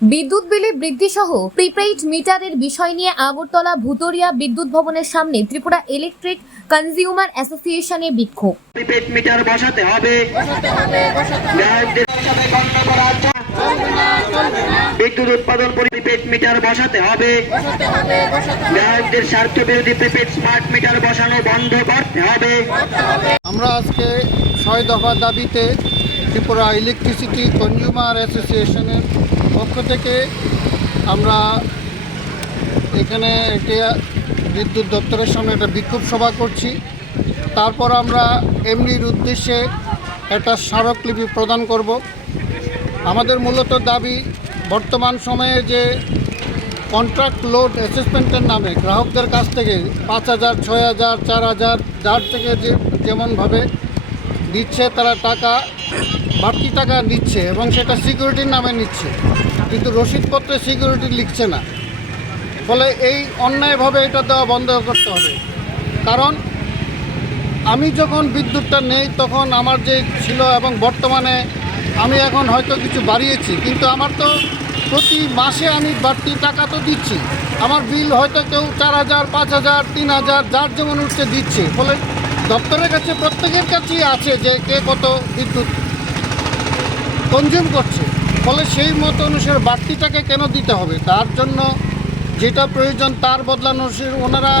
বিদ্যুৎ বিলে বৃদ্ধি সহ প্রিপেইড মিটারের বিষয় নিয়ে আগরতলা ভুতুরিয়া বিদ্যুৎ ভবনের সামনে ত্রিপুরা ইলেকট্রিক কনজিউমার অ্যাসোসিয়েশনের বিক্ষোভ। প্রিপেইড মিটার বসাতে হবে। বিদ্যুৎ উৎপাদন প্রিপেইড মিটার বসাতে হবে। গ্রাহকদের স্বার্থ বিরোধী প্রিপেইড স্মার্ট মিটার বসানো বন্ধ করতে হবে। আমরা আজকে ৬ দফা দাবিতে ত্রিপুরা ইলেকট্রিসিটি কনজিউমার অ্যাসোসিয়েশনের পক্ষ থেকে আমরা এখানে একটি বিদ্যুৎ দপ্তরের সামনে একটা বিক্ষোভ সভা করছি। তারপর আমরা এমডির উদ্দেশ্যে একটা স্মারকলিপি প্রদান করব। আমাদের মূলত দাবি, বর্তমান সময়ে যে কন্ট্রাক্ট লোড অ্যাসেসমেন্টের নামে গ্রাহকদের কাছ থেকে ৫,০০০, ৬,০০০, ৪,০০০ যার থেকে যেমনভাবে দিচ্ছে, তারা বাড়তি টাকা নিচ্ছে এবং সেটা সিকিউরিটির নামে নিচ্ছে, কিন্তু রসিদপত্রে সিকিউরিটি লিখছে না। ফলে এই অন্যায়ভাবে এটা দেওয়া বন্ধ করতে হবে। কারণ আমি যখন বিদ্যুৎটা নেই তখন আমার যে ছিল এবং বর্তমানে আমি এখন হয়তো কিছু বাড়িয়েছি, কিন্তু আমার তো প্রতি মাসে আমি বাড়তি টাকা তো দিচ্ছি। আমার বিল হয়তো কেউ ৪,০০০, ৫,০০০, ৩,০০০ যার যেমন উঠছে দিচ্ছে। ফলে দপ্তরের কাছে প্রত্যেকের কাছেই আছে যে কে কত বিদ্যুৎ কনজিউম করছে। ফলে সেই মতো অনুসারে বাড়তি টাকা কেন দিতে হবে? তার জন্য যেটা প্রয়োজন তার বদলানো ওনারা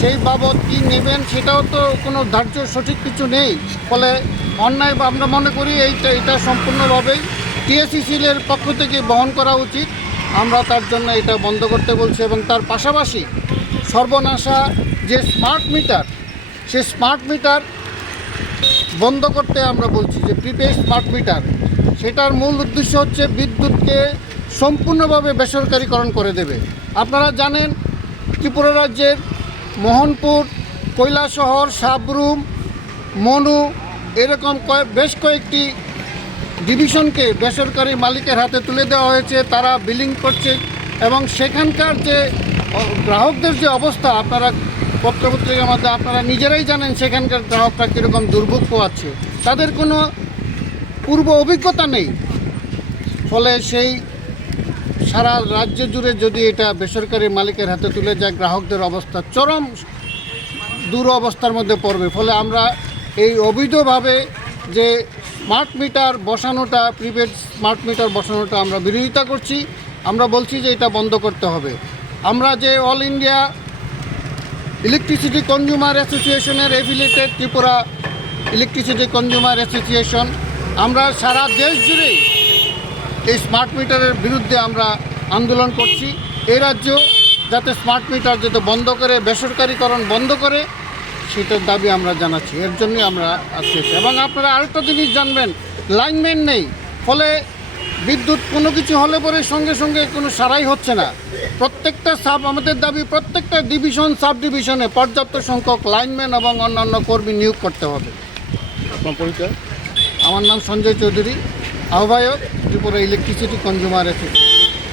সেই বাবদ কী নেবেন সেটাও তো কোনো ধার্য সঠিক কিছু নেই। ফলে অন্যায় আমরা মনে করি এটা সম্পূর্ণভাবেই টিএসইসিএলের পক্ষ থেকে বহন করা উচিত। আমরা তার জন্য এটা বন্ধ করতে বলছি এবং তার পাশাপাশি সর্বনাশা যে স্মার্ট মিটার, সেই স্মার্ট মিটার বন্ধ করতে আমরা বলছি। যে প্রিপেইড স্মার্ট মিটার, সেটার মূল উদ্দেশ্য হচ্ছে বিদ্যুৎকে সম্পূর্ণভাবে বেসরকারিকরণ করে দেবে। আপনারা জানেন ত্রিপুরা রাজ্যের মোহনপুর, কৈলাসহর, সাবরুম, মনু এরকম বেশ কয়েকটি ডিভিশনকে বেসরকারি মালিকের হাতে তুলে দেওয়া হয়েছে। তারা বিলিং করছে এবং সেখানকার যে গ্রাহকদের যে অবস্থা, আপনারা পত্রপত্রিকার মধ্যে আপনারা নিজেরাই জানেন সেখানকার গ্রাহকরা কীরকম দুর্ভোগ পোয়াচ্ছে। তাদের কোনো পূর্ব অভিজ্ঞতা নেই। ফলে সেই সারা রাজ্য জুড়ে যদি এটা বেসরকারি মালিকের হাতে তুলে যায়, গ্রাহকদের অবস্থা চরম দুরবস্থার মধ্যে পড়বে। ফলে আমরা এই অবৈধভাবে যে স্মার্ট মিটার বসানোটা, প্রিপেড স্মার্ট মিটার বসানোটা আমরা বিরোধিতা করছি। আমরা বলছি যে এটা বন্ধ করতে হবে। আমরা যে অল ইন্ডিয়া ইলেকট্রিসিটি কনজিউমার অ্যাসোসিয়েশনের affiliated Tripura electricity consumer association, আমরা সারা দেশ জুড়েই এই স্মার্ট মিটারের বিরুদ্ধে আমরা আন্দোলন করছি। এই রাজ্য যাতে স্মার্ট মিটার যাতে বন্ধ করে, বেসরকারিকরণ বন্ধ করে, সেটার দাবি আমরা জানাচ্ছি। এর জন্যই আমরা আজকে এবং আপনারা আরেকটা জিনিস জানবেন, লাইনম্যান নেই। ফলে বিদ্যুৎ কোনো কিছু হলে পরে সঙ্গে সঙ্গে কোনো সারাই হচ্ছে না। প্রত্যেকটা আমাদের দাবি প্রত্যেকটা ডিভিশন, সাব ডিভিশনে পর্যাপ্ত সংখ্যক লাইনম্যান এবং অন্যান্য কর্মী নিয়োগ করতে হবে। আপনার পরিচয়? আমার নাম সঞ্জয় চৌধুরী, আহ্বায়ক ত্রিপুরা ইলেকট্রিসিটি কনজিউমার অ্যাসোসিয়েশন।